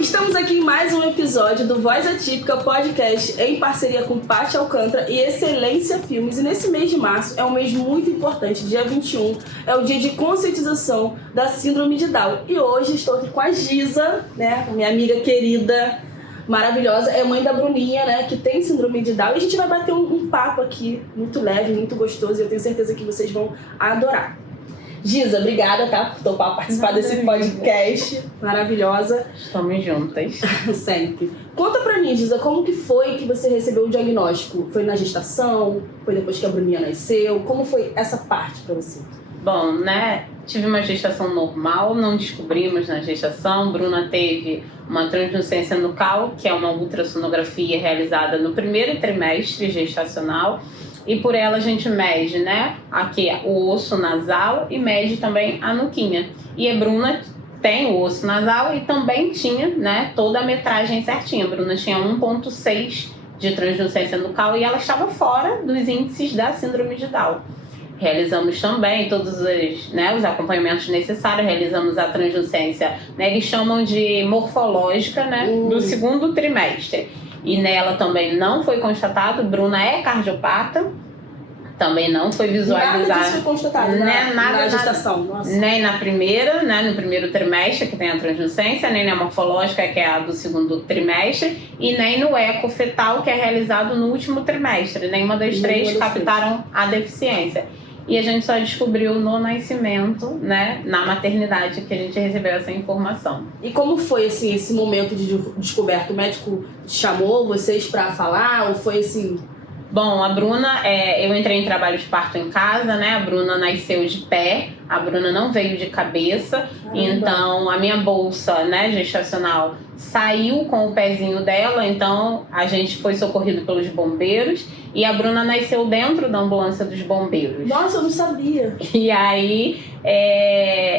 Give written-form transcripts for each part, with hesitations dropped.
Estamos aqui em mais um episódio do Voz Atípica Podcast em parceria com Paty Alcântara e Excelência Filmes. E nesse mês de março é um mês muito importante, dia 21, é o dia de conscientização da síndrome de Down. E hoje estou aqui com a Giza, né, minha amiga querida, maravilhosa, é mãe da Bruninha, né, que tem síndrome de Down. E a gente vai bater um papo aqui muito leve, muito gostoso e eu tenho certeza que vocês vão adorar. Giza, obrigada, tá, por topar participar desse podcast. Maravilhosa. Estamos juntas. Sempre. Conta pra mim, Giza, como que foi que você recebeu o diagnóstico? Foi na gestação? Foi depois que a Bruninha nasceu? Como foi essa parte pra você? Bom, né, tive uma gestação normal, não descobrimos na gestação. Bruna teve uma translucência nucal, que é uma ultrassonografia realizada no primeiro trimestre gestacional. E por ela a gente mede, né, aqui o osso nasal e mede também a nuquinha. E a Bruna tem o osso nasal e também tinha, né, toda a metragem certinha. A Bruna tinha 1,6 de translucência nucal e ela estava fora dos índices da síndrome de Down. Realizamos também todos os acompanhamentos necessários, realizamos a translucência, né, eles chamam de morfológica, né, do segundo trimestre. E nela também não foi constatado. Bruna é cardiopata, também não foi visualizado. Nada disso foi constatado na gestação. Nossa. Nem na primeira, né, no primeiro trimestre, que tem a translucência, nem na morfológica, que é a do segundo trimestre, e nem no eco fetal, que é realizado no último trimestre. Nenhuma das três captaram a deficiência. E a gente só descobriu no nascimento, né, na maternidade, que a gente recebeu essa informação. E como foi, assim, esse momento de descoberta? O médico chamou vocês pra falar ou foi assim? Bom, a Bruna, eu entrei em trabalho de parto em casa, né? A Bruna nasceu de pé, a Bruna não veio de cabeça. Então a minha bolsa, né, gestacional saiu com o pezinho dela, então a gente foi socorrido pelos bombeiros e a Bruna nasceu dentro da ambulância dos bombeiros. Nossa, eu não sabia. E aí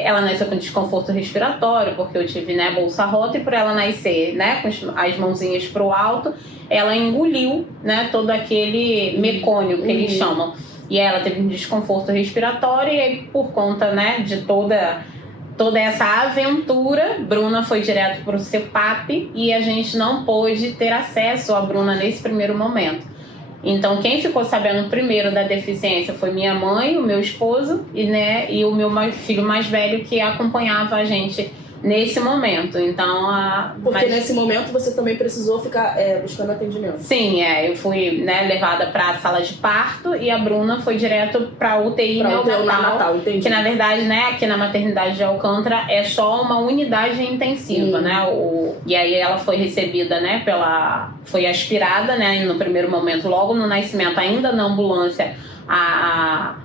ela nasceu com desconforto respiratório, porque eu tive, né, bolsa rota, e por ela nascer, né, com as mãozinhas pro alto, ela engoliu, né, todo aquele mecônio que eles chamam. E ela teve um desconforto respiratório e aí, por conta, né, de toda essa aventura, Bruna foi direto para o CPAP e a gente não pôde ter acesso à Bruna nesse primeiro momento. Então, quem ficou sabendo primeiro da deficiência foi minha mãe, o meu esposo e o meu filho mais velho, que acompanhava a gente nesse momento. Então, nesse momento você também precisou ficar buscando atendimento. Sim, eu fui, né, levada para a sala de parto e a Bruna foi direto para a UTI neonatal, que na verdade, né, aqui na maternidade de Alcântara é só uma unidade intensiva, né? E aí ela foi recebida, né, foi aspirada, né, no primeiro momento, logo no nascimento, ainda na ambulância, a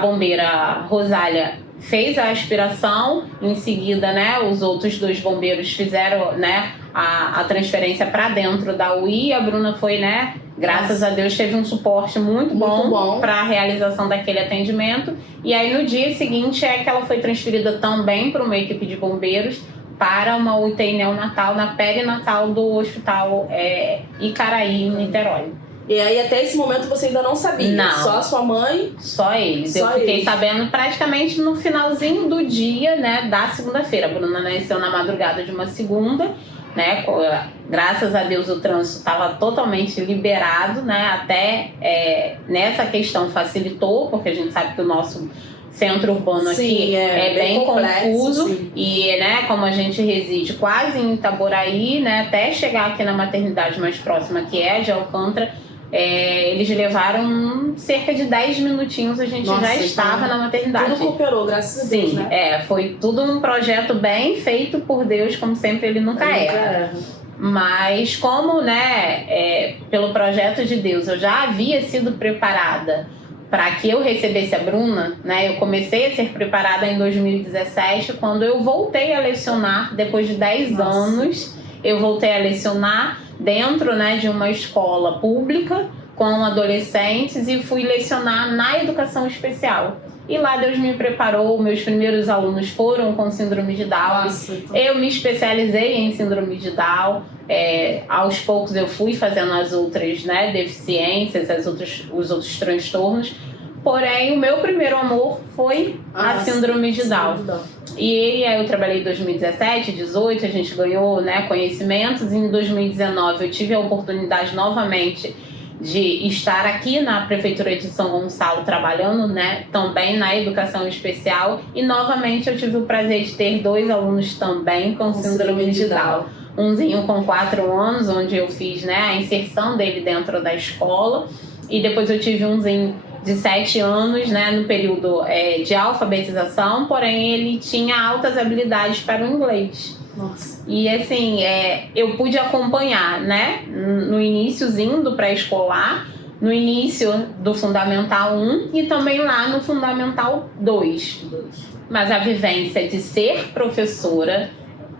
bombeira Rosália fez a aspiração, em seguida, né, os outros dois bombeiros fizeram, né, a transferência para dentro da UI. A Bruna foi, né, graças a Deus, teve um suporte muito bom para a realização daquele atendimento. E aí no dia seguinte que ela foi transferida também para uma equipe de bombeiros para uma UTI neonatal na perinatal do hospital Icaraí, em Niterói. E aí até esse momento você ainda não sabia? Não. Só a sua mãe? Só eles. Eu fiquei sabendo praticamente no finalzinho do dia, né, da segunda-feira. A Bruna nasceu na madrugada de uma segunda, né? Graças a Deus o trânsito estava totalmente liberado, né? Até nessa questão facilitou, porque a gente sabe que o nosso centro urbano aqui é bem complexo, confuso. Sim. E, né, como a gente reside quase em Itaboraí, né, até chegar aqui na maternidade mais próxima, que é a de Alcântara, eles levaram cerca de 10 minutinhos, a gente já estava na maternidade. Tudo cooperou, graças a Deus, sim, né? Foi tudo um projeto bem feito por Deus, como sempre ele nunca erra. Mas como, né, pelo projeto de Deus, eu já havia sido preparada para que eu recebesse a Bruna, né? Eu comecei a ser preparada em 2017, quando eu voltei a lecionar, depois de 10 anos, eu voltei a lecionar dentro, né, de uma escola pública com adolescentes e fui lecionar na educação especial. E lá Deus me preparou, meus primeiros alunos foram com síndrome de Down. Eu me especializei em síndrome de Down. Aos poucos eu fui fazendo as outras, né, deficiências, os outros transtornos. Porém, o meu primeiro amor foi a síndrome de Down. E aí eu trabalhei em 2017, 2018, a gente ganhou, né, conhecimentos. Em 2019 eu tive a oportunidade novamente de estar aqui na Prefeitura de São Gonçalo trabalhando, né, também na educação especial. E novamente eu tive o prazer de ter 2 alunos também com síndrome de Down. Umzinho com 4 anos, onde eu fiz, né, a inserção dele dentro da escola. E depois eu tive umzinho de 7 anos, né, no período de alfabetização, porém ele tinha altas habilidades para o inglês. Nossa. E assim, eu pude acompanhar, né, no iniciozinho do pré-escolar, no início do Fundamental 1 e também lá no Fundamental 2. Mas a vivência de ser professora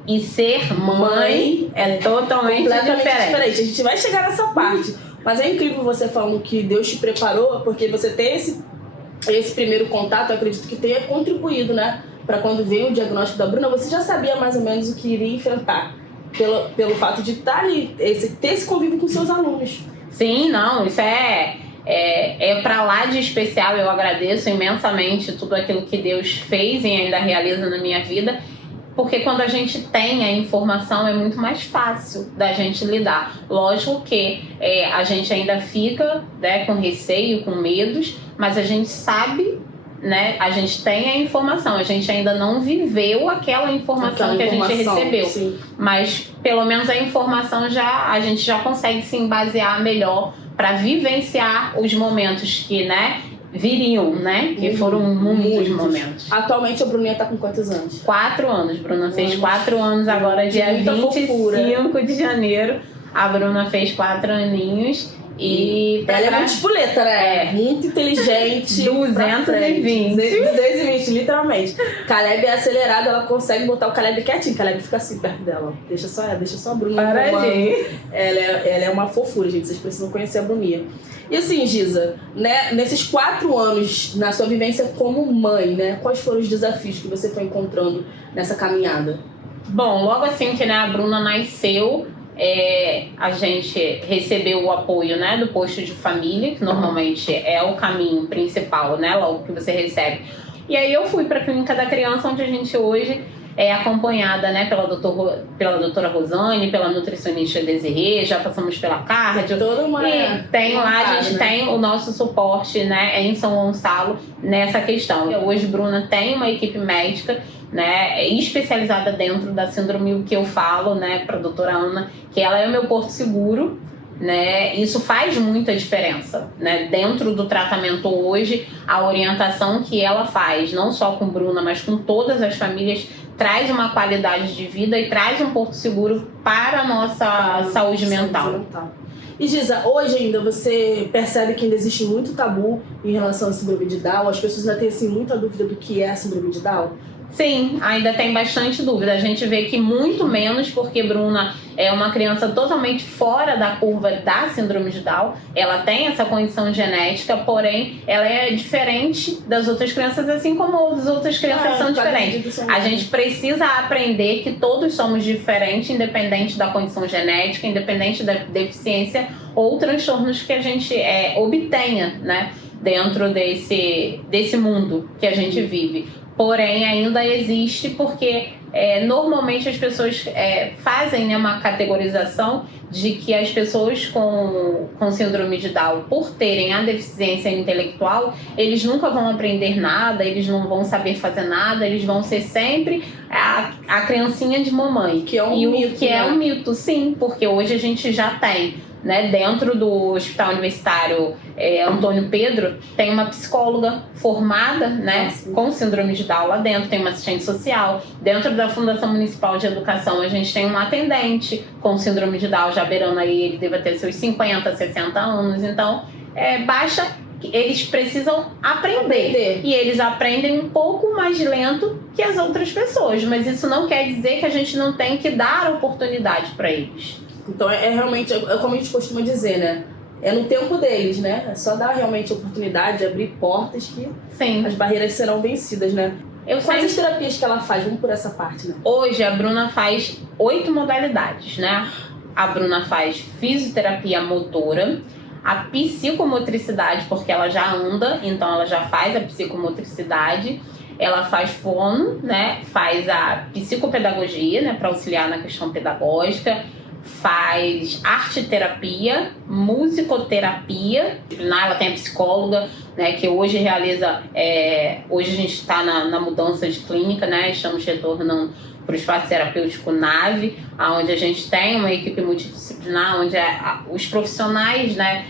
e ser mãe é totalmente diferente. A gente vai chegar nessa parte. Mas é incrível você falando que Deus te preparou, porque você ter esse primeiro contato, eu acredito que tenha contribuído, né? Para quando veio o diagnóstico da Bruna, você já sabia mais ou menos o que iria enfrentar. Pelo fato de estar ali, ter esse convívio com seus alunos. Sim, não, isso é para lá de especial. Eu agradeço imensamente tudo aquilo que Deus fez e ainda realiza na minha vida. Porque quando a gente tem a informação é muito mais fácil da gente lidar. Lógico que a gente ainda fica, né, com receio, com medos, mas a gente sabe, né, a gente tem a informação, a gente ainda não viveu aquela informação que a gente recebeu. Sim. Mas pelo menos a informação a gente já consegue se basear melhor para vivenciar os momentos que, né, viriam, né? Que foram muitos momentos. Atualmente a Bruninha tá com quantos anos? 4 anos. Bruna fez 4 anos agora, dia 25 de janeiro. A Bruna fez 4 aninhos. E ela é muito espoleta, né? Muito inteligente. 220. 220, literalmente. Caleb é acelerada, ela consegue botar o Caleb quietinho. Caleb fica assim perto dela. Deixa só a Bruninha. Ela é uma fofura, gente. Vocês precisam conhecer a Bruninha. E assim, Giza, né, nesses 4 anos, na sua vivência como mãe, né, quais foram os desafios que você foi encontrando nessa caminhada? Bom, logo assim que, né, a Bruna nasceu, a gente recebeu o apoio, né, do posto de família, que normalmente é o caminho principal, né, logo que você recebe. E aí eu fui para a Clínica da Criança, onde a gente hoje é acompanhada, né, pela doutora Rosane, pela nutricionista Desirê, já passamos pela cardio. E tem lá, a gente tem o nosso suporte, né, em São Gonçalo nessa questão. Hoje Bruna tem uma equipe médica, né, especializada dentro da síndrome, o que eu falo, né, para a doutora Ana, que ela é o meu porto seguro, né? Isso faz muita diferença, né? Dentro do tratamento hoje, a orientação que ela faz, não só com Bruna, mas com todas as famílias, traz uma qualidade de vida e traz um porto seguro para a nossa saúde mental. E Giza, hoje ainda você percebe que ainda existe muito tabu em relação à síndrome de Down? As pessoas ainda têm assim, muita dúvida do que é a síndrome de Down? Sim, ainda tem bastante dúvida. A gente vê que muito menos, porque Bruna é uma criança totalmente fora da curva da síndrome de Down. Ela tem essa condição genética, porém ela é diferente das outras crianças, assim como as outras crianças são diferentes. A gente precisa aprender que todos somos diferentes, independente da condição genética, independente da deficiência ou transtornos que a gente obtenha, né, dentro desse mundo que a gente vive. Porém, ainda existe porque normalmente as pessoas fazem, né, uma categorização de que as pessoas com síndrome de Down, por terem a deficiência intelectual, eles nunca vão aprender nada, eles não vão saber fazer nada, eles vão ser sempre a criancinha de mamãe. Que é um mito, que é um mito, sim, porque hoje a gente já tem, né, dentro do Hospital Universitário Antônio Pedro, tem uma psicóloga formada, né, com síndrome de Down lá dentro, tem uma assistente social. Dentro da Fundação Municipal de Educação, a gente tem um atendente com síndrome de Down, já beirando aí, ele deve ter seus 50, 60 anos. Então, basta, eles precisam aprender. E eles aprendem um pouco mais lento que as outras pessoas, mas isso não quer dizer que a gente não tem que dar oportunidade para eles. Então realmente, como a gente costuma dizer, né? É no tempo deles, né? É só dar realmente a oportunidade de abrir portas que as barreiras serão vencidas, né? Quais as terapias que ela faz? Vamos por essa parte, né? Hoje a Bruna faz 8 modalidades, né? A Bruna faz fisioterapia motora, a psicomotricidade, porque ela já anda, então ela já faz a psicomotricidade. Ela faz fono, né? Faz a psicopedagogia, né? Para auxiliar na questão pedagógica. Faz arte-terapia, musicoterapia. Ela tem a psicóloga, né? Que hoje realiza... hoje a gente está na mudança de clínica, né? Estamos retornando para o espaço terapêutico Nave, onde a gente tem uma equipe multidisciplinar, onde os profissionais, né,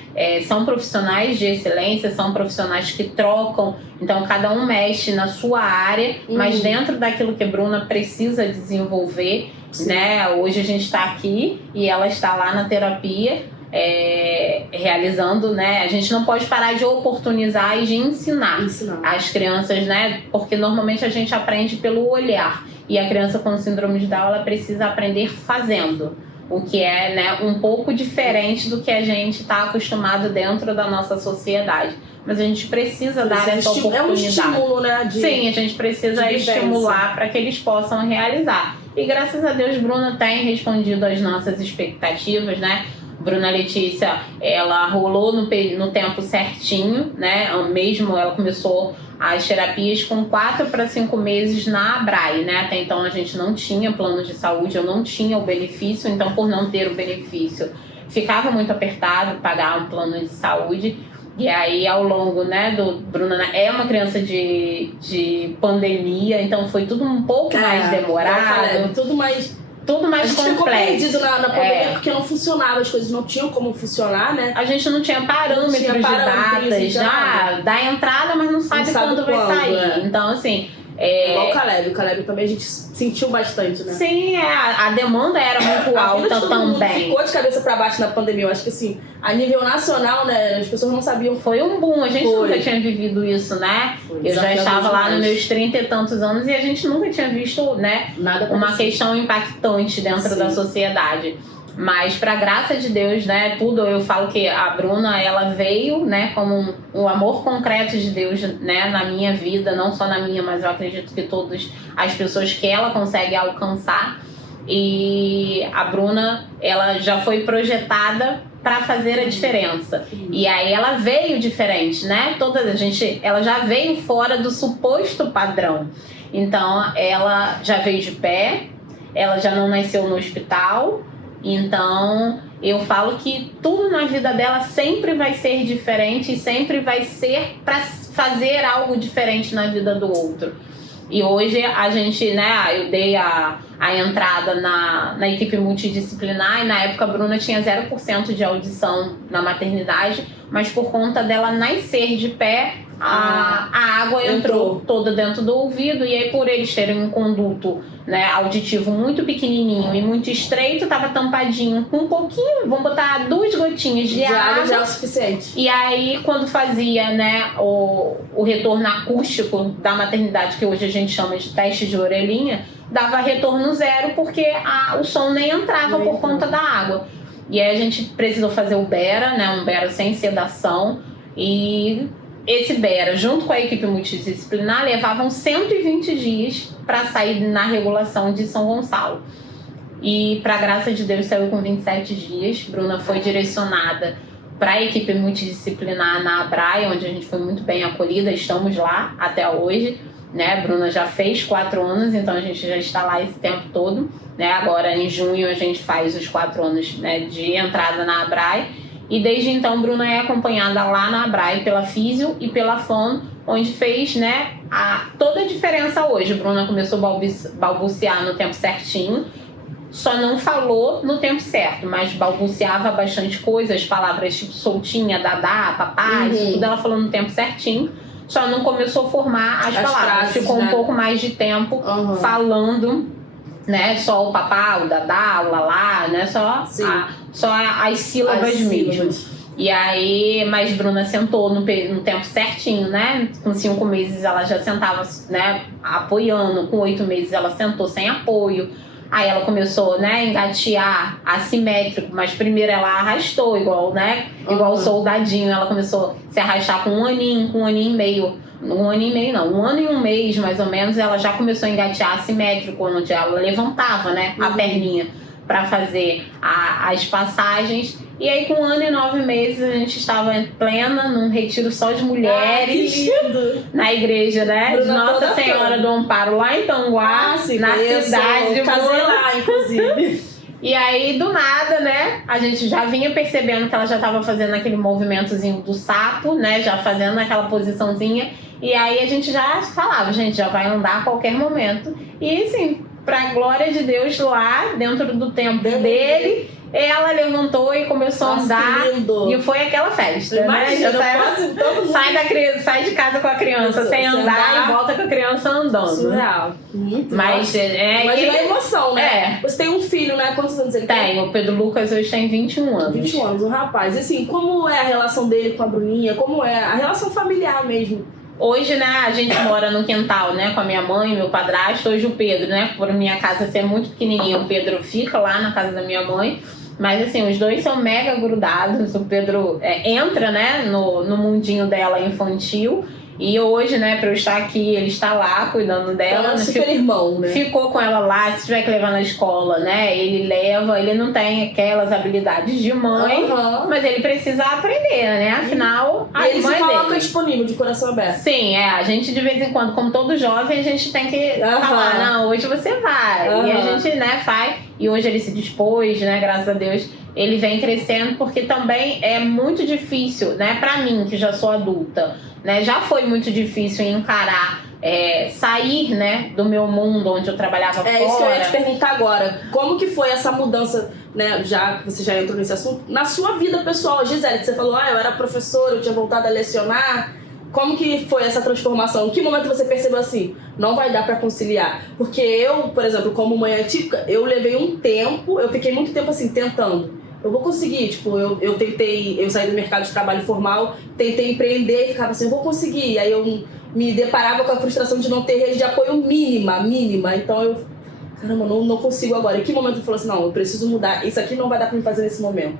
são profissionais de excelência, são profissionais que trocam, então cada um mexe na sua área, mas dentro daquilo que a Bruna precisa desenvolver, né? Hoje a gente está aqui e ela está lá na terapia, realizando, né? A gente não pode parar de oportunizar e de ensinar as crianças, né? Porque normalmente a gente aprende pelo olhar. E a criança com síndrome de Down, ela precisa aprender fazendo. O que é, né, um pouco diferente do que a gente está acostumado dentro da nossa sociedade. Mas a gente precisa dar essa oportunidade. É um estímulo, né? Sim, a gente precisa estimular para que eles possam realizar. E graças a Deus, Bruna tem respondido às nossas expectativas, né? Bruna Letícia, ela rolou no tempo certinho, né? Mesmo ela começou as terapias com 4 para 5 meses na ABRAE, né? Até então a gente não tinha plano de saúde, eu não tinha o benefício, então por não ter o benefício ficava muito apertado pagar um plano de saúde. E aí ao longo, né, Bruna é uma criança de pandemia, então foi tudo um pouco mais demorado. Tudo mais complexo. A gente ficou perdido na pandemia porque não funcionava, as coisas não tinham como funcionar, né? A gente não tinha parâmetros de datas já da entrada, mas não sabe quando vai sair. Então, assim... Igual o Caleb também a gente sentiu bastante, né? Sim, a demanda era muito alta também. Ficou de cabeça pra baixo na pandemia. Eu acho que assim, a nível nacional, né, as pessoas não sabiam. Foi um boom, a gente nunca tinha vivido isso, né? Eu já estava lá nos meus 30 e tantos anos e a gente nunca tinha visto, né, uma questão impactante dentro da sociedade. Mas pra graça de Deus, né, eu falo que a Bruna, ela veio, né, como um amor concreto de Deus, né, na minha vida, não só na minha, mas eu acredito que todas as pessoas que ela consegue alcançar. E a Bruna, ela já foi projetada para fazer a diferença. E aí ela veio diferente, né? Ela já veio fora do suposto padrão. Então, ela já veio de pé, ela já não nasceu no hospital. Então, eu falo que tudo na vida dela sempre vai ser diferente e sempre vai ser para fazer algo diferente na vida do outro. E hoje a gente, né, eu dei a entrada na equipe multidisciplinar e na época a Bruna tinha 0% de audição na maternidade, mas por conta dela nascer de pé, a água entrou toda dentro do ouvido e aí por eles terem um conduto, né, auditivo muito pequenininho e muito estreito, tava tampadinho com um pouquinho, vamos botar 2 gotinhas de água. Já é o suficiente. E aí quando fazia, né, o retorno acústico da maternidade, que hoje a gente chama de teste de orelhinha, dava retorno 0 porque o som nem entrava por conta da água. E aí a gente precisou fazer o BERA, né, um BERA sem sedação, e esse BERA, junto com a equipe multidisciplinar, levavam 120 dias para sair na regulação de São Gonçalo. E, para graça de Deus, saiu com 27 dias. Bruna foi direcionada para a equipe multidisciplinar na ABRAE, onde a gente foi muito bem acolhida. Estamos lá até hoje, né? Bruna já fez 4 anos, então a gente já está lá esse tempo todo, né? Agora, em junho, a gente faz os 4 anos, né, de entrada na ABRAE. E desde então, Bruna é acompanhada lá na ABRAE pela Físio e pela Fono, onde fez, né, toda a diferença hoje. Bruna começou a balbuciar no tempo certinho, só não falou no tempo certo, mas balbuciava bastante coisa, as palavras tipo soltinha, dadá, papai, isso tudo ela falou no tempo certinho, só não começou a formar as palavras. Frases, ficou um pouco mais de tempo falando, né, só o papá, o dadá, o lalá, né, só as sílabas mesmo. E aí, mas Bruna sentou no tempo certinho, né? Com 5 meses ela já sentava, né, apoiando, com 8 meses ela sentou sem apoio. Aí ela começou, né, engatear assimétrico, mas primeiro ela arrastou, igual o soldadinho. Ela começou a se arrastar com um ano e meio, um ano e um mês, mais ou menos, ela já começou a engatear assimétrico, onde ela levantava, né, a perninha para fazer as passagens. E aí, com 1 ano e 9 meses, a gente estava em plena, num retiro só de mulheres, na igreja, né? De Nossa Senhora do Amparo, lá em Tanguá, na cidade. Casei lá, inclusive. E aí, do nada, né, a gente já vinha percebendo que ela já estava fazendo aquele movimentozinho do sapo, né, já fazendo aquela posiçãozinha. E aí a gente já falava, gente, já vai andar a qualquer momento. E assim, pra glória de Deus, lá dentro do templo dele, ela levantou e começou a andar. E foi aquela festa, imagina, né? Sai de casa com a criança sem andar e volta com a criança andando. Surreal. Muito. Mas imagina a emoção, né? É. Você tem um filho, né? Quantos anos ele tem? Tem. O Pedro Lucas hoje tem 21 anos. 21 anos, um rapaz. E assim, como é a relação dele com a Bruninha? Como é a relação familiar mesmo? Hoje, né, a gente mora no quintal, né, com a minha mãe e meu padrasto. Hoje o Pedro, né, por minha casa ser muito pequenininha, o Pedro fica lá na casa da minha mãe. Mas assim, os dois são mega grudados. O Pedro entra, né, no mundinho dela infantil. E hoje, né, pra eu estar aqui, ele está lá cuidando dela. É um super irmão, né? Ficou com ela lá, se tiver que levar na escola, né? Ele leva, ele não tem aquelas habilidades de mãe, mas ele precisa aprender, né? Afinal, a ele mãe se coloca disponível, de coração aberto. Sim, a gente de vez em quando, como todo jovem, a gente tem que falar, não, hoje você vai. E a gente, né, faz. E hoje ele se dispôs, né, graças a Deus. Ele vem crescendo, porque também é muito difícil, né, pra mim, que já sou adulta, né, já foi muito difícil encarar, sair, né, do meu mundo onde eu trabalhava fora. É isso que eu ia te perguntar agora. Como que foi essa mudança, né, você já entrou nesse assunto, na sua vida pessoal, Gisele, que você falou, eu era professora, eu tinha voltado a lecionar. Como que foi essa transformação? Em que momento você percebeu assim, não vai dar pra conciliar? Porque eu, por exemplo, como mãe atípica, eu levei um tempo, eu fiquei muito tempo assim, tentando. Eu vou conseguir, tipo, eu tentei, eu saí do mercado de trabalho formal, tentei empreender e ficava assim, eu vou conseguir. Aí eu me deparava com a frustração de não ter rede de apoio mínima. Então eu, caramba, não consigo agora. Em que momento eu falei assim, não, eu preciso mudar, isso aqui não vai dar pra me fazer nesse momento?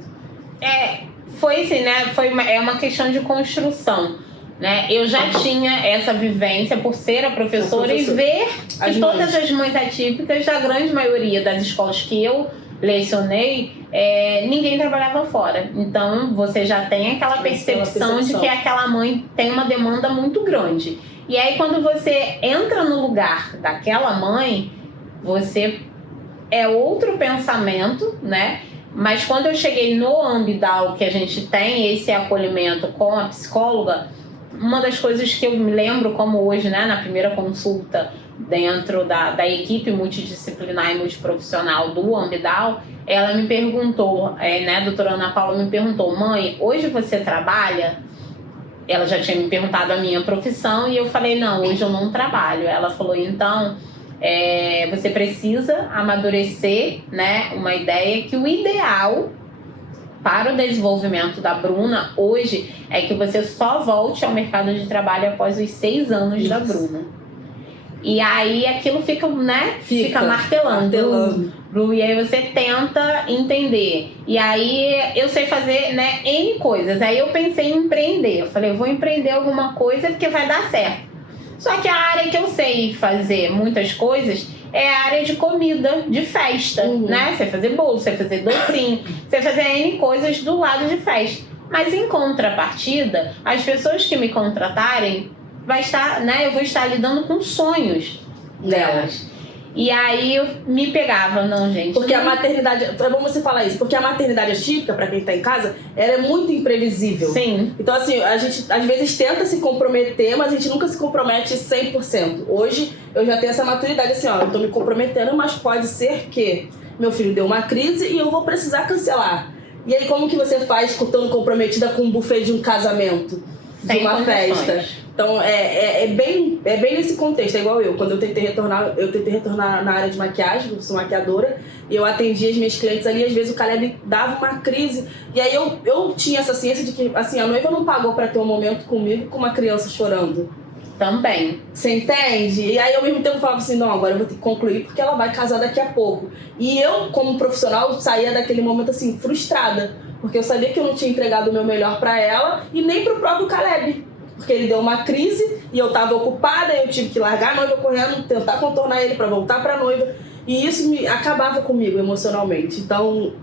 Foi assim, né, é uma questão de construção. Né? Eu já tinha essa vivência por ser a professora e ver que todas as mães atípicas, da grande maioria das escolas que eu lecionei, ninguém trabalhava fora. Então você já tem aquela percepção de que aquela mãe tem uma demanda muito grande. E aí quando você entra no lugar daquela mãe, você outro pensamento, né? Mas quando eu cheguei no Ambidal, que a gente tem esse acolhimento com a psicóloga, uma das coisas que eu me lembro, como hoje, né, na primeira consulta dentro da equipe multidisciplinar e multiprofissional do Ambidal, ela me perguntou, né, a doutora Ana Paula me perguntou, mãe, hoje você trabalha? Ela já tinha me perguntado a minha profissão e eu falei, não, hoje eu não trabalho. Ela falou, então, você precisa amadurecer, né, uma ideia que o ideal para o desenvolvimento da Bruna hoje é que você só volte ao mercado de trabalho após os 6 anos da Bruna. E aí aquilo fica, né? Fica martelando. E aí você tenta entender. E aí eu sei fazer, né, N coisas. Aí eu pensei em empreender. Eu falei, eu vou empreender alguma coisa porque vai dar certo. Só que a área que eu sei fazer muitas coisas é a área de comida, de festa, né? Você fazer bolo, você fazer docinho, você fazer N coisas do lado de festa. Mas em contrapartida, as pessoas que me contratarem, eu vou estar lidando com sonhos delas. E aí eu me pegava, não, gente. Porque a maternidade, é bom você falar isso, porque a maternidade atípica, pra quem tá em casa, ela é muito imprevisível. Sim. Então assim, a gente às vezes tenta se comprometer, mas a gente nunca se compromete 100%. Hoje eu já tenho essa maturidade assim, eu tô me comprometendo, mas pode ser que meu filho deu uma crise e eu vou precisar cancelar. E aí como que você faz estando comprometida com um buffet de um casamento? De uma festa? Então, é bem nesse contexto, é igual eu. Quando eu tentei retornar na área de maquiagem, eu sou maquiadora, e eu atendia as minhas clientes ali, às vezes o Caleb dava uma crise. E aí eu tinha essa ciência de que, assim, a noiva não pagou pra ter um momento comigo com uma criança chorando. Também. Você entende? E aí, ao mesmo tempo, eu falava assim, não, agora eu vou ter que concluir porque ela vai casar daqui a pouco. E eu, como profissional, saía daquele momento, assim, frustrada. Porque eu sabia que eu não tinha entregado o meu melhor pra ela e nem pro próprio Caleb. Porque ele deu uma crise e eu tava ocupada, eu tive que largar a noiva correndo, tentar contornar ele pra voltar pra noiva. E isso acabava comigo emocionalmente. Então,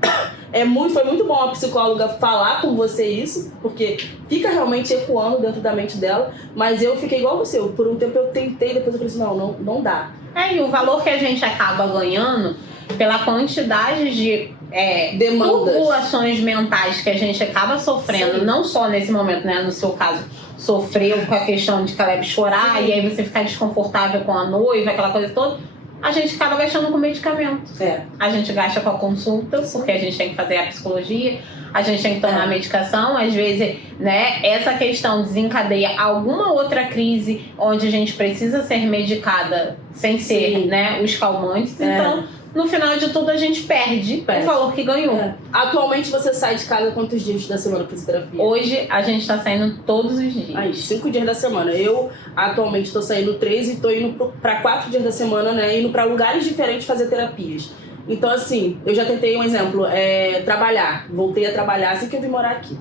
Foi muito bom a psicóloga falar com você isso, porque fica realmente ecoando dentro da mente dela, mas eu fiquei igual você. Por um tempo eu tentei, depois eu falei assim, não dá. E o valor que a gente acaba ganhando pela quantidade de turbuações mentais que a gente acaba sofrendo, sim, não só nesse momento, né? No seu caso, sofreu com a questão de Caleb chorar, sim, e aí você ficar desconfortável com a noiva, aquela coisa toda, a gente acaba gastando com medicamento. A gente gasta com a consulta, porque a gente tem que fazer a psicologia, a gente tem que tomar a medicação, às vezes, né, essa questão desencadeia alguma outra crise onde a gente precisa ser medicada sem ser, né, os calmantes. Então, no final de tudo, a gente perde o valor que ganhou. Atualmente, você sai de casa quantos dias da semana para fisioterapia? Hoje, a gente tá saindo todos os dias. 5 dias da semana. Eu, atualmente, tô saindo 3 e tô indo para 4 dias da semana, né? Indo para lugares diferentes fazer terapias. Então, assim, eu já tentei, um exemplo, trabalhar. Voltei a trabalhar assim que eu vim morar aqui.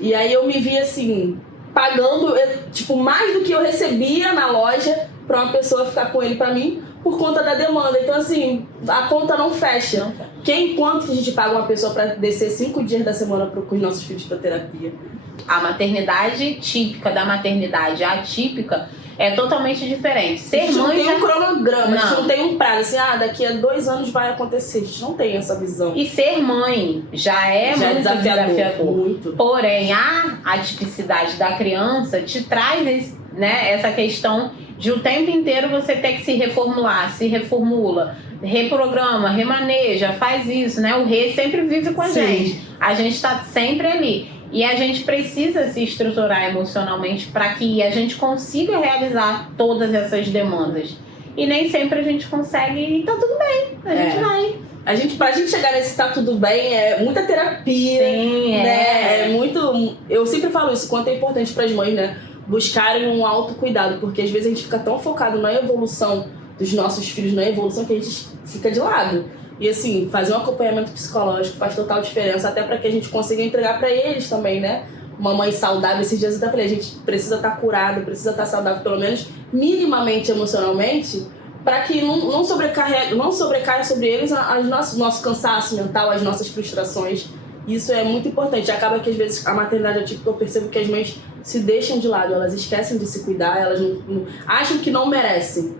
E aí eu me vi, assim, pagando, tipo, mais do que eu recebia na loja pra uma pessoa ficar com ele pra mim, por conta da demanda. Então, assim, a conta não fecha. Quanto que a gente paga uma pessoa pra descer 5 dias da semana com os nossos filhos pra terapia? A maternidade típica da maternidade atípica é totalmente diferente. Ser mãe não tem um cronograma, a gente não tem um prazo, assim, daqui a 2 anos vai acontecer. A gente não tem essa visão. E ser mãe já é muito desafiador. Muito. Porém, a atipicidade da criança te traz, né, essa questão de o tempo inteiro você ter que se reformular, se reformula, reprograma, remaneja, faz isso, né? O rei sempre vive com a gente. A gente tá sempre ali. E a gente precisa se estruturar emocionalmente para que a gente consiga realizar todas essas demandas. E nem sempre a gente consegue, e tá tudo bem, a gente vai. Pra gente chegar nesse tá tudo bem, é muita terapia. Sim, né? É muito. Eu sempre falo isso, quanto é importante para as mães, né? Buscarem um autocuidado, porque às vezes a gente fica tão focado na evolução dos nossos filhos, na evolução, que a gente fica de lado. E assim, fazer um acompanhamento psicológico faz total diferença, até para que a gente consiga entregar para eles também, né? Uma mãe saudável. Esses dias eu até falei, a gente precisa estar curado, precisa estar saudável, pelo menos minimamente emocionalmente, para que não sobrecaia sobre eles nosso cansaço mental, as nossas frustrações. Isso é muito importante. Acaba que às vezes a maternidade atípica, eu percebo que as mães se deixam de lado, elas esquecem de se cuidar, elas não acham que não merecem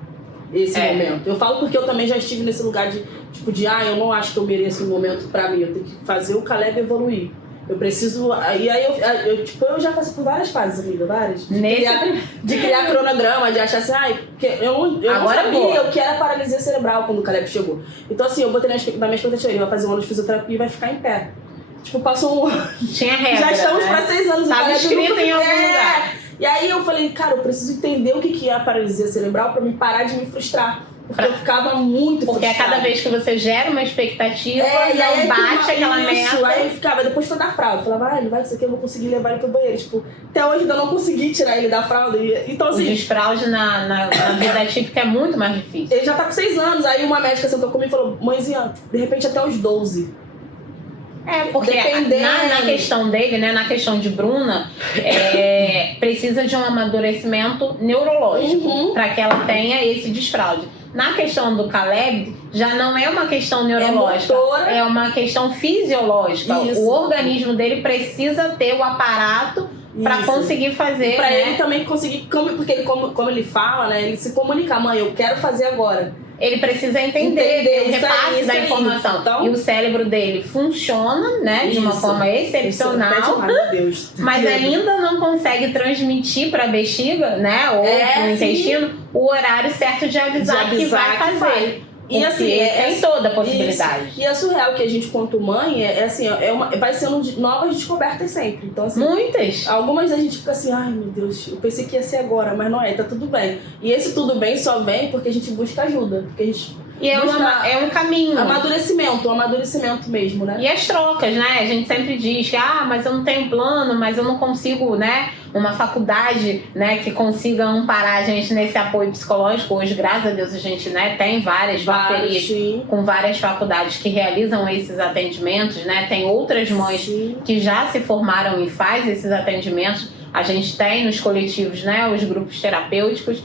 esse momento. Eu falo porque eu também já estive nesse lugar de tipo eu não acho que eu mereço um momento pra mim, eu tenho que fazer o Caleb evoluir. Eu preciso. E aí eu já passei por várias fases, amiga, várias. De criar cronograma, de achar assim, porque eu não sabia o que era paralisia cerebral quando o Caleb chegou. Então, assim, eu botei na minha expectativa, ele vai fazer um ano de fisioterapia e vai ficar em pé. Tipo, passou um ano. Tinha regra. Já estamos pra 6 anos. Tava escrito em algum lugar. E aí eu falei, cara, eu preciso entender o que é a paralisia cerebral pra me parar de me frustrar. Porque eu ficava muito frustrada. Porque a cada vez que você gera uma expectativa, não bate aquela meta. Aí eu ficava, depois foi da fralda. Eu falava, ele vai, isso aqui eu vou conseguir levar ele pro banheiro. Tipo, até hoje ainda não consegui tirar ele da fralda. Então, assim, o desfraude na vida típica é muito mais difícil. Ele já tá com 6 anos. Aí uma médica sentou comigo e falou, mãezinha, de repente até os 12. Porque na questão dele, né, na questão de Bruna, precisa de um amadurecimento neurológico para que ela tenha esse desfraude. Na questão do Caleb, já não é uma questão neurológica, é uma questão fisiológica. Isso. O organismo dele precisa ter o aparato para conseguir fazer. Para ele também conseguir, porque ele, como ele fala, né, ele se comunica, mãe, eu quero fazer agora. Ele precisa entender o repasse da informação. Então, e o cérebro dele funciona, né, de uma forma excepcional, mas ainda não consegue transmitir para a bexiga, né, ou para o intestino, o horário certo de avisar que vai fazer. E assim, tem toda a possibilidade. Isso. E é surreal que a gente, quanto mãe, vai sendo novas descobertas sempre. Então, assim, muitas. Algumas a gente fica assim, ai meu Deus, eu pensei que ia ser agora, mas não é, tá tudo bem. E esse tudo bem só vem porque a gente busca ajuda. Porque a gente é um caminho. Amadurecimento mesmo, né? E as trocas, né? A gente sempre diz que, mas eu não tenho plano, mas eu não consigo, né? Uma faculdade, né, que consiga amparar a gente nesse apoio psicológico. Hoje, graças a Deus, a gente, né, tem várias parcerias com várias faculdades que realizam esses atendimentos, né? Tem outras mães que já se formaram e fazem esses atendimentos. A gente tem nos coletivos, né, os grupos terapêuticos.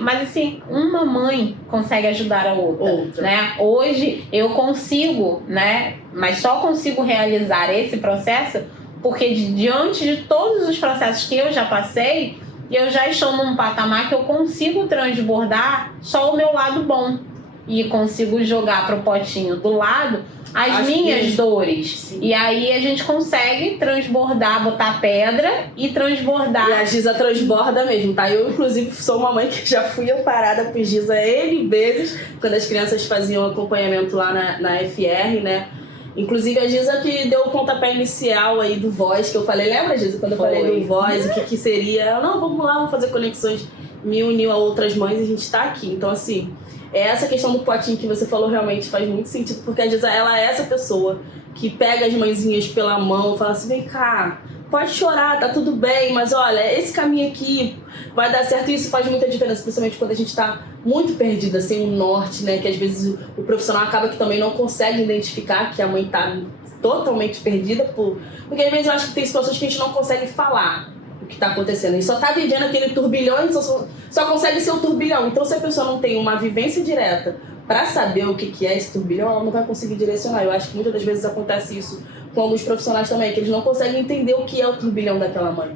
Mas assim, uma mãe consegue ajudar a outra. Né? Hoje eu consigo, né? Mas só consigo realizar esse processo porque diante de todos os processos que eu já passei, eu já estou num patamar que eu consigo transbordar só o meu lado bom. E consigo jogar pro potinho do lado as minhas dores. Sim. E aí a gente consegue transbordar, botar pedra e transbordar. E a Giza transborda mesmo, tá? Eu, inclusive, sou uma mãe que já fui amparada por Giza N vezes, quando as crianças faziam acompanhamento lá na FR, né? Inclusive a Giza que deu o pontapé inicial aí do Voz, que eu falei, lembra, Giza, quando eu falei do Voz, o que seria? Ela, não, vamos lá, vamos fazer conexões, me uniu a outras mães e a gente tá aqui. Então, assim, essa questão do potinho que você falou realmente faz muito sentido, porque a Giza, ela é essa pessoa que pega as mãezinhas pela mão e fala assim, vem cá, pode chorar, tá tudo bem, mas olha, esse caminho aqui vai dar certo. E isso faz muita diferença, principalmente quando a gente tá muito perdida, sem um norte, né? Que às vezes o profissional acaba que também não consegue identificar que a mãe tá totalmente perdida, porque às vezes eu acho que tem situações que a gente não consegue falar o que tá acontecendo. E só tá vivendo aquele turbilhão e só consegue ser o turbilhão. Então, se a pessoa não tem uma vivência direta para saber o que é esse turbilhão, ela não vai conseguir direcionar. Eu acho que muitas das vezes acontece isso com alguns profissionais também, que eles não conseguem entender o que é o turbilhão daquela mãe.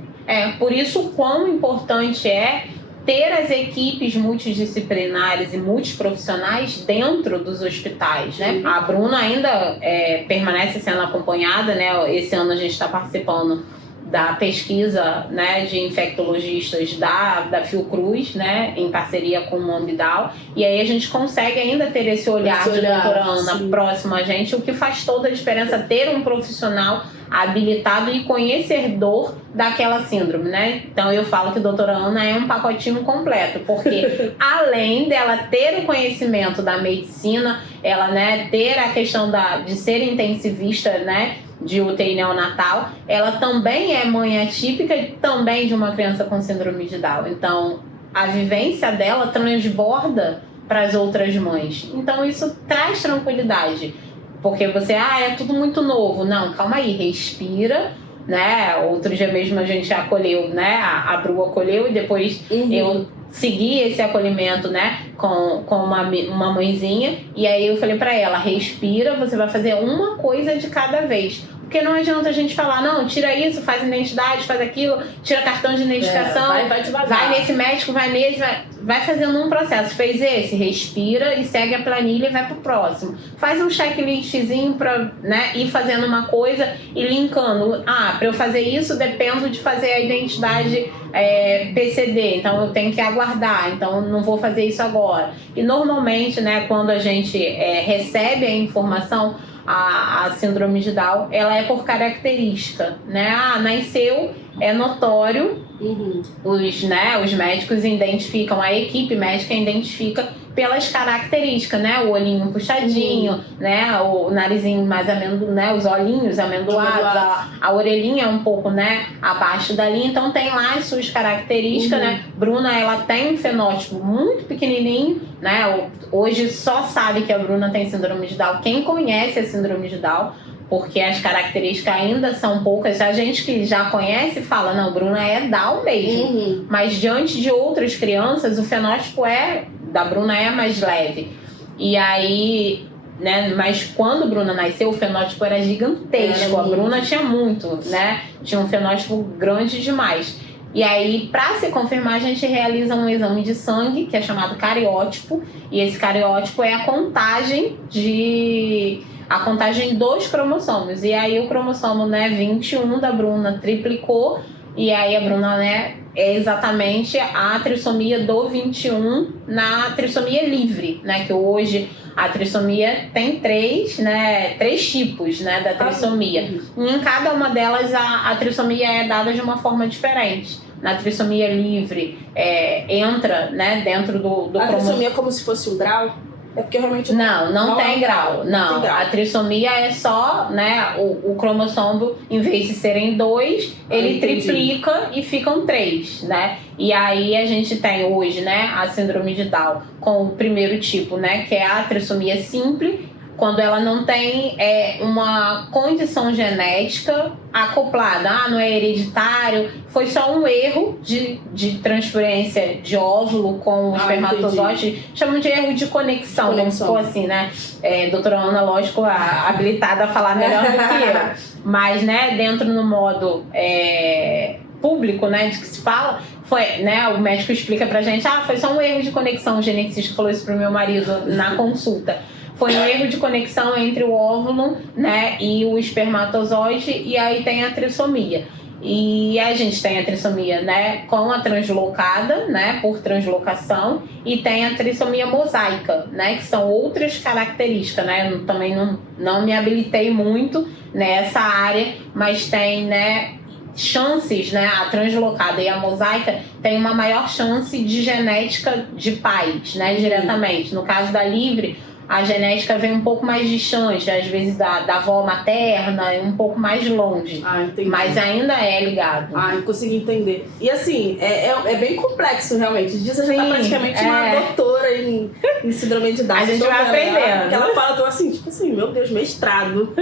Por isso o quão importante é ter as equipes multidisciplinares e multiprofissionais dentro dos hospitais, né? A Bruna ainda permanece sendo acompanhada, né? Esse ano a gente está participando da pesquisa, né, de infectologistas da Fiocruz, né, em parceria com o Mondidal, e aí a gente consegue ainda ter esse olhar de doutora Ana próximo a gente, o que faz toda a diferença ter um profissional habilitado e conhecedor daquela síndrome, né? Então eu falo que a doutora Ana é um pacotinho completo, porque além dela ter o conhecimento da medicina, ela, né, ter a questão de ser intensivista, né, de UTI neonatal, ela também é mãe atípica e também de uma criança com síndrome de Down. Então, a vivência dela transborda para as outras mães. Então, isso traz tranquilidade. Porque você, é tudo muito novo. Não, calma aí, respira, né? Outro dia mesmo a gente acolheu, né? A Bru acolheu e depois eu segui esse acolhimento, né? Com uma mãezinha. E aí eu falei pra ela, respira, você vai fazer uma coisa de cada vez. Porque não adianta a gente falar, não, tira isso, faz identidade, faz aquilo, tira cartão de identificação, vai devagar. Vai nesse médico, vai nesse, vai fazendo um processo. Fez esse, respira e segue a planilha e vai pro próximo. Faz um checklistzinho pra, né, ir fazendo uma coisa e linkando. Pra eu fazer isso, dependo de fazer a identidade PCD, então eu tenho que aguardar, então não vou fazer isso agora. E normalmente, né, quando a gente recebe a informação, a síndrome de Down, ela é por característica, né? Nasceu, é notório, os médicos identificam, a equipe médica identifica pelas características, né? O olhinho puxadinho, né? O narizinho mais né? Os olhinhos amendoados, a orelhinha um pouco, né? Abaixo dali, então tem lá as suas características, né? Bruna, ela tem um fenótipo muito pequenininho, né? Hoje só sabe que a Bruna tem síndrome de Down quem conhece a síndrome de Down, porque as características ainda são poucas. A gente que já conhece fala, não, Bruna é Down mesmo. Mas diante de outras crianças, o fenótipo da Bruna é mais leve. E aí, né, mas quando Bruna nasceu, o fenótipo era gigantesco. A Bruna tinha muito, né? Tinha um fenótipo grande demais. E aí, para se confirmar, a gente realiza um exame de sangue, que é chamado cariótipo. E esse cariótipo é a contagem dos cromossomos. E aí o cromossomo, né, 21 da Bruna triplicou. E aí a Bruna, né, é exatamente a trissomia do 21 na trissomia livre, né? Que hoje a trissomia tem três tipos, né, da trissomia. E em cada uma delas a trissomia é dada de uma forma diferente. Na trissomia livre entra, né, dentro do cromossomo. A trissomia é como se fosse um grau? É porque realmente não tem grau. Não, a trissomia é só, né, o cromossomo, em vez de serem 2, ele triplica e ficam 3, né? E aí a gente tem hoje, né, a síndrome de Down com o primeiro tipo, né, que é a trissomia simples, quando ela não tem uma condição genética acoplada. Não é hereditário, foi só um erro de transferência de óvulo com o espermatozoide. Chamam de erro de conexão, vamos supor assim, né? Doutora Ana, lógico, habilitada a falar melhor do que eu. Mas, né, dentro no modo público, né, de que se fala, foi, né, o médico explica pra gente, foi só um erro de conexão. O geneticista falou isso pro meu marido na consulta. Foi um erro de conexão entre o óvulo, né, e o espermatozoide, e aí tem a trissomia. E a gente tem a trissomia, né, com a translocada, né, por translocação, e tem a trissomia mosaica, né, que são outras características, né. Eu também não me habilitei muito nessa área, mas tem, né, chances, né, a translocada e a mosaica tem uma maior chance de genética de pais, né, diretamente. No caso da livre, a genética vem um pouco mais distante, às vezes da avó materna, um pouco mais longe. Entendi. Mas ainda é ligado. Eu consegui entender. E assim, é bem complexo realmente. Diz a gente tá praticamente uma doutora em síndrome de Down. A gente vai aprendendo. Porque ela fala, tô assim, tipo assim, meu Deus, mestrado.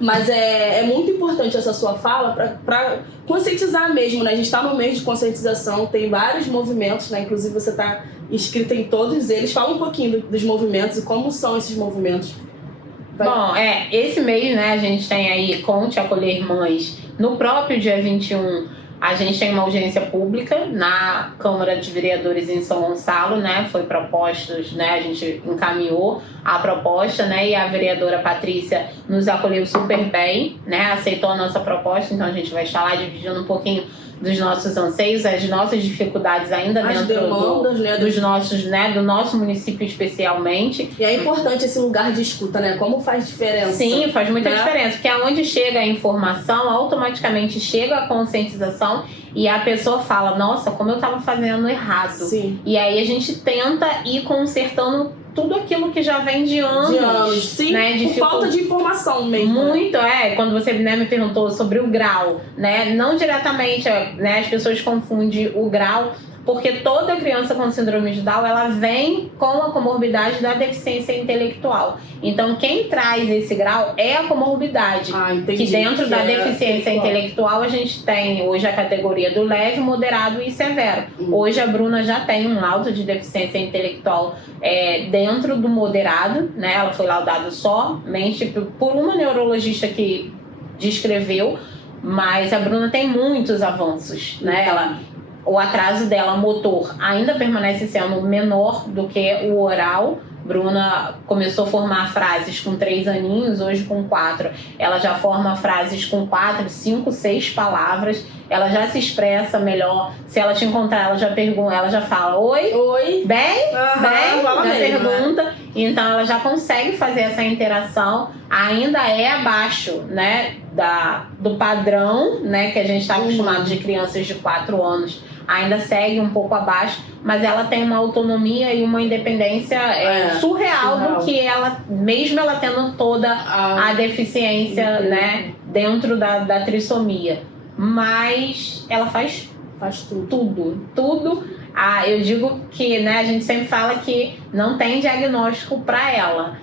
Mas é muito importante essa sua fala pra conscientizar mesmo, né? A gente tá no mês de conscientização, tem vários movimentos, né? Inclusive você tá inscrita em todos eles. Fala um pouquinho dos movimentos e como são esses movimentos. Bom, esse mês, né, a gente tem aí Conte Acolher Mães. No próprio dia 21, a gente tem uma audiência pública na Câmara de Vereadores em São Gonçalo, né? Foi propostos, né? A gente encaminhou a proposta, né? E a vereadora Patrícia nos acolheu super bem, né? Aceitou a nossa proposta, então a gente vai estar lá dividindo um pouquinho dos nossos anseios, as nossas dificuldades ainda dentro demandas, dos nossos, né, do nosso município especialmente. E é importante esse lugar de escuta, né? Como faz diferença? Sim, faz muita diferença, porque aonde chega a informação, automaticamente chega a conscientização e a pessoa fala, nossa, como eu estava fazendo errado. Sim. E aí a gente tenta ir consertando tudo aquilo que já vem de anos. Sim, né? Por falta de informação mesmo. Muito, quando você, né, me perguntou sobre o grau, né? Não diretamente, né, as pessoas confundem o grau, porque toda criança com síndrome de Down, ela vem com a comorbidade da deficiência intelectual. Então, quem traz esse grau é a comorbidade. Entendi. Que dentro da deficiência intelectual, a gente tem hoje a categoria do leve, moderado e severo. Hoje a Bruna já tem um laudo de deficiência intelectual dentro do moderado, né? Ela foi laudada somente por uma neurologista que descreveu, mas a Bruna tem muitos avanços, né? O atraso dela motor ainda permanece sendo menor do que o oral. Bruna começou a formar frases com 3 aninhos, hoje com 4. Ela já forma frases com 4, 5, 6 palavras. Ela já se expressa melhor. Se ela te encontrar, ela já pergunta, ela já fala oi, bem, bem, já mesmo, pergunta. Né? Então ela já consegue fazer essa interação. Ainda é abaixo, né, do padrão, né, que a gente está acostumado de crianças de 4 anos. Ainda segue um pouco abaixo, mas ela tem uma autonomia e uma independência surreal do que ela, mesmo ela tendo toda a deficiência, né, dentro da trissomia. Mas ela faz tudo. Eu digo que, né, a gente sempre fala que não tem diagnóstico para ela.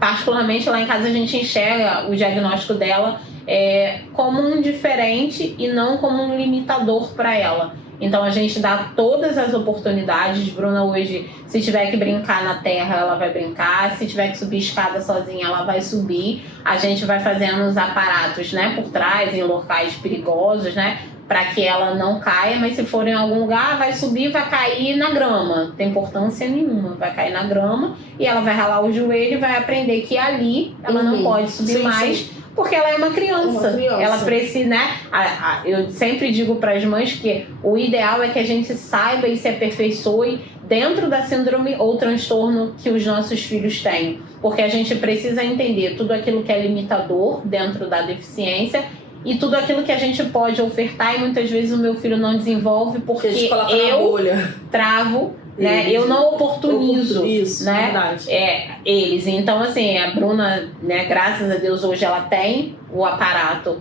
Particularmente lá em casa a gente enxerga o diagnóstico dela como um diferente e não como um limitador para ela. Então a gente dá todas as oportunidades. Bruna hoje, se tiver que brincar na terra, ela vai brincar. Se tiver que subir escada sozinha, ela vai subir. A gente vai fazendo os aparatos, né, por trás, em locais perigosos, né, para que ela não caia. Mas se for em algum lugar, vai subir, vai cair na grama. Não tem importância nenhuma. Vai cair na grama e ela vai ralar o joelho e vai aprender que ali ela não pode subir mais. Sim. Porque ela é uma criança. Ela precisa, né? Eu sempre digo para as mães que o ideal é que a gente saiba e se aperfeiçoe dentro da síndrome ou transtorno que os nossos filhos têm. Porque a gente precisa entender tudo aquilo que é limitador dentro da deficiência e tudo aquilo que a gente pode ofertar, e muitas vezes o meu filho não desenvolve porque eu travo, né? Eu não oportunizo, isso, né? Verdade. Eles. Então, assim, a Bruna, né, graças a Deus, hoje ela tem o aparato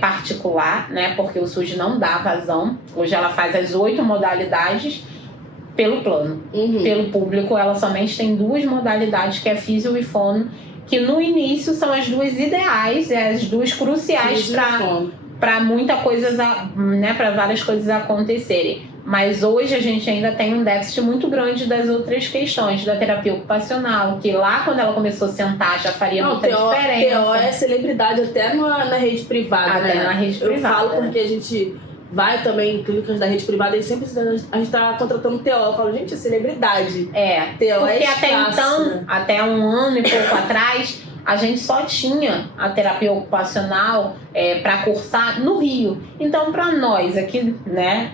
particular, né? Porque o SUS não dá vazão. Hoje ela faz as 8 modalidades. pelo plano. Pelo público, ela somente tem 2 modalidades, que é físio e fono, que no início são as 2 ideais, as 2 cruciais para muita coisa, né, para várias coisas acontecerem. Mas hoje a gente ainda tem um déficit muito grande das outras questões, da terapia ocupacional, que lá quando ela começou a sentar já faria muita diferença. TO é celebridade até na rede privada, até né? na rede privada. Eu falo porque a gente vai também em clínicas da rede privada e sempre a gente tá contratando TO. Eu falo, gente, é celebridade. TO porque é até espaço, então, né? até um ano e pouco atrás, a gente só tinha a terapia ocupacional para cursar no Rio. Então, para nós aqui, né,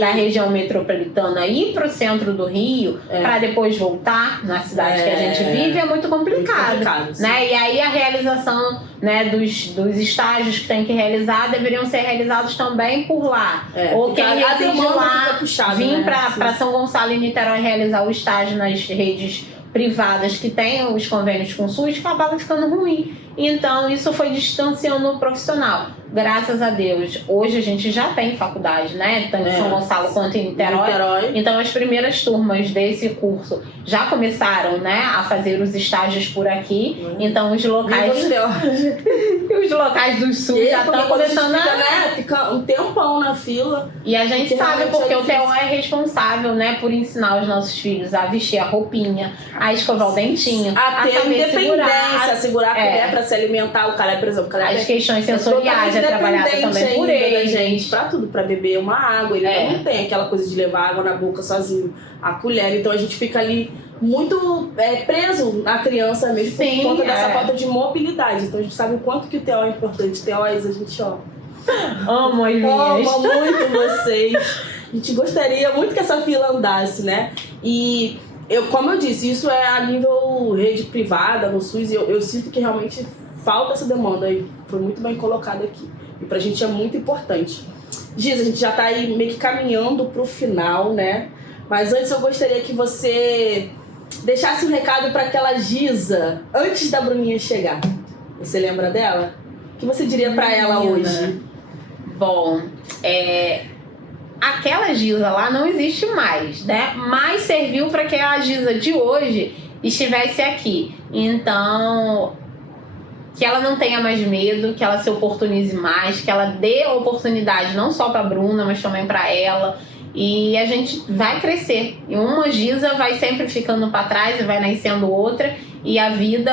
da região metropolitana, ir para o centro do Rio, para depois voltar na cidade que a gente vive, é muito complicado, né? E aí a realização, né, dos estágios que tem que realizar deveriam ser realizados também por lá. Ou quem reside lá, vir para São Gonçalo e Niterói realizar o estágio nas redes privadas que têm os convênios com o SUS, acabava ficando ruim. Então, isso foi distanciando o profissional. Graças a Deus, hoje a gente já tem faculdade, né? Tanto em São Gonçalo quanto em Niterói. Então, as primeiras turmas desse curso já começaram, né, a fazer os estágios por aqui. Então, os locais do SUS já estão começando fica um tempão na fila. E a gente sabe porque o TO é responsável, né, por ensinar os nossos filhos a vestir a roupinha, a escovar o dentinho, a ter independência, segurar a colher para se alimentar. O cara, por exemplo, as questões sensoriais é trabalhada também por ele, gente, pra tudo, pra beber uma água. Ele não tem aquela coisa de levar água na boca sozinho, a colher. Então a gente fica ali muito preso na criança mesmo por conta dessa falta de mobilidade. Então a gente sabe o quanto que o TO é importante. TOs, a gente, amo as minhas. Amo muito vocês. A gente gostaria muito que essa fila andasse, né? E como eu disse, isso é a nível rede privada, no SUS, e eu sinto que realmente falta essa demanda e foi muito bem colocado aqui. E pra gente é muito importante. Giza, a gente já tá aí meio que caminhando pro final, né? Mas antes eu gostaria que você deixasse um recado para aquela Giza antes da Bruninha chegar. Você lembra dela? O que você diria para ela hoje? Bom, aquela Giza lá não existe mais, né? Mas serviu para que a Giza de hoje estivesse aqui. Então, que ela não tenha mais medo, que ela se oportunize mais, que ela dê oportunidade não só para a Bruna, mas também para ela. E a gente vai crescer. E uma Giza vai sempre ficando para trás e vai nascendo outra. E a vida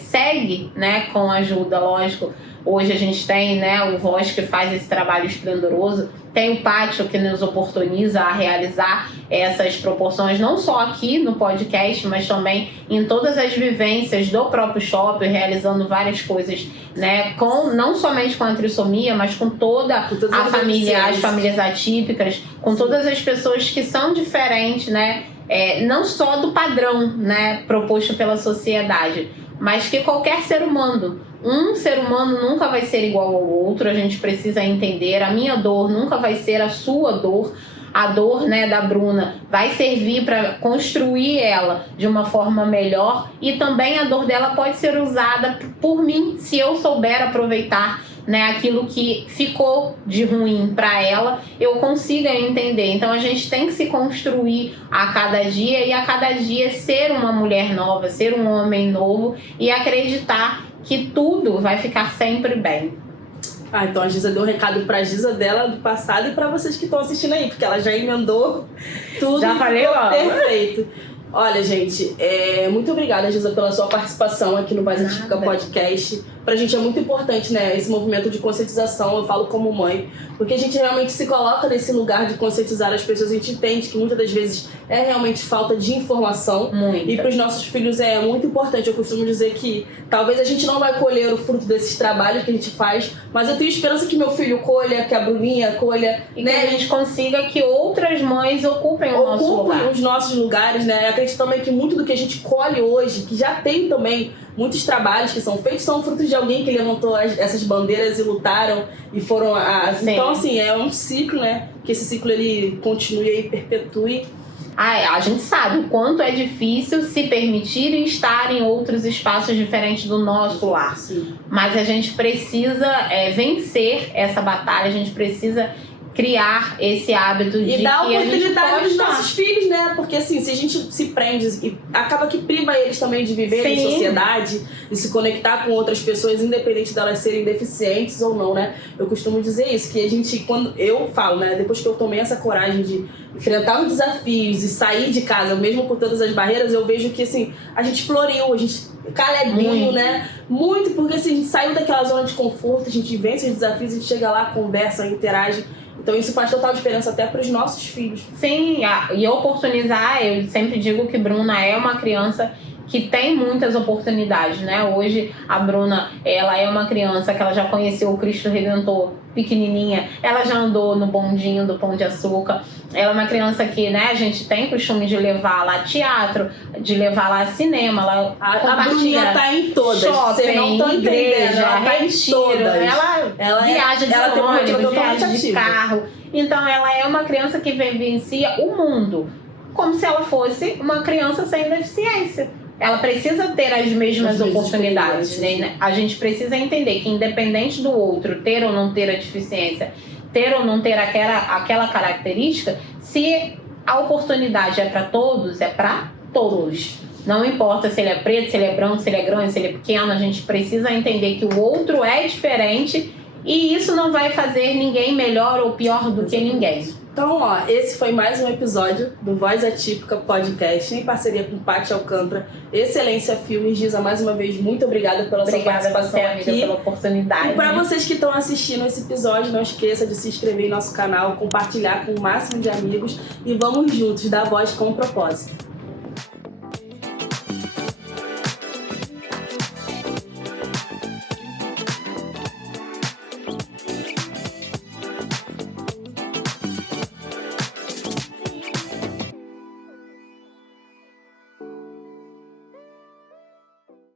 segue, né, com ajuda, lógico. Hoje a gente tem, né, o Voz que faz esse trabalho esplendoroso. Tem o Pátio que nos oportuniza a realizar essas proporções, não só aqui no podcast, mas também em todas as vivências do próprio shopping, realizando várias coisas, né, não somente com a trissomia, mas com toda a família, as famílias atípicas, com todas as pessoas que são diferentes, né, não só do padrão, né, proposto pela sociedade, mas que qualquer ser humano. Um ser humano nunca vai ser igual ao outro, a gente precisa entender. A minha dor nunca vai ser a sua dor. A dor, né, da Bruna vai servir para construir ela de uma forma melhor. E também a dor dela pode ser usada por mim, se eu souber aproveitar, né, aquilo que ficou de ruim para ela, eu consiga entender. Então a gente tem que se construir a cada dia e a cada dia ser uma mulher nova, ser um homem novo e acreditar que tudo vai ficar sempre bem. Então a Giza deu um recado pra Giza dela do passado e pra vocês que estão assistindo aí, porque ela já emendou tudo. Já falei logo. Perfeito. Olha, gente, muito obrigada, Giza, pela sua participação aqui no Voz Atípica Podcast. Pra gente é muito importante, né, esse movimento de conscientização, eu falo como mãe, porque a gente realmente se coloca nesse lugar de conscientizar as pessoas, a gente entende que muitas das vezes é realmente falta de informação. Muita. E pros nossos filhos é muito importante. Eu costumo dizer que talvez a gente não vai colher o fruto desses trabalhos que a gente faz, mas eu tenho esperança que meu filho colha, que a Bruninha colha, e né? que a gente consiga que outras mães ocupem o nosso lugar. Os nossos lugares, né? Eu acredito também que muito do que a gente colhe hoje, que já tem também muitos trabalhos que são feitos, são frutos de alguém que levantou essas bandeiras e lutaram e foram Então, assim, é um ciclo, né? Que esse ciclo ele continue e perpetue. A gente sabe o quanto é difícil se permitir estar em outros espaços diferentes do nosso lar. Sim. Mas a gente precisa vencer essa batalha, a gente precisa criar esse hábito de e dar que oportunidade aos nossos filhos, né? Porque assim, se a gente se prende e acaba que priva eles também de viver em sociedade e se conectar com outras pessoas, independente delas serem deficientes ou não, né? Eu costumo dizer isso, que a gente, quando eu falo, né? Depois que eu tomei essa coragem de enfrentar os desafios e sair de casa, mesmo com todas as barreiras, eu vejo que assim, a gente floriu, a gente calebinho, né? Muito, porque assim, a gente saiu daquela zona de conforto, a gente vence os desafios, a gente chega lá, conversa, interage. Então isso faz total diferença até para os nossos filhos. Sim, e oportunizar, eu sempre digo que Bruna é uma criança que tem muitas oportunidades, né? Hoje a Bruna, ela é uma criança que ela já conheceu o Cristo Redentor pequenininha, ela já andou no bondinho do Pão de Açúcar, ela é uma criança que, né, a gente tem costume de levar lá teatro, de levar lá cinema, ela a Bruninha tá em todas, shopping, não estão igreja, ela tá retiro, em todas. ela viaja de ônibus, viaja de ativa. carro, então ela é uma criança que vivencia o mundo como se ela fosse uma criança sem deficiência. Ela precisa ter as mesmas oportunidades, né? A gente precisa entender que independente do outro ter ou não ter a deficiência, ter ou não ter aquela característica, se a oportunidade é para todos, é para todos. Não importa se ele é preto, se ele é branco, se ele é grande, se ele é pequeno, a gente precisa entender que o outro é diferente e isso não vai fazer ninguém melhor ou pior do que ninguém. Então, ó, esse foi mais um episódio do Voz Atípica Podcast, em parceria com Pátia Alcântara, Excelência Filmes. Giza, mais uma vez, muito obrigada pela sua participação aqui. Pela oportunidade. E para vocês que estão assistindo esse episódio, não esqueça de se inscrever em nosso canal, compartilhar com o máximo de amigos e vamos juntos dar voz com propósito.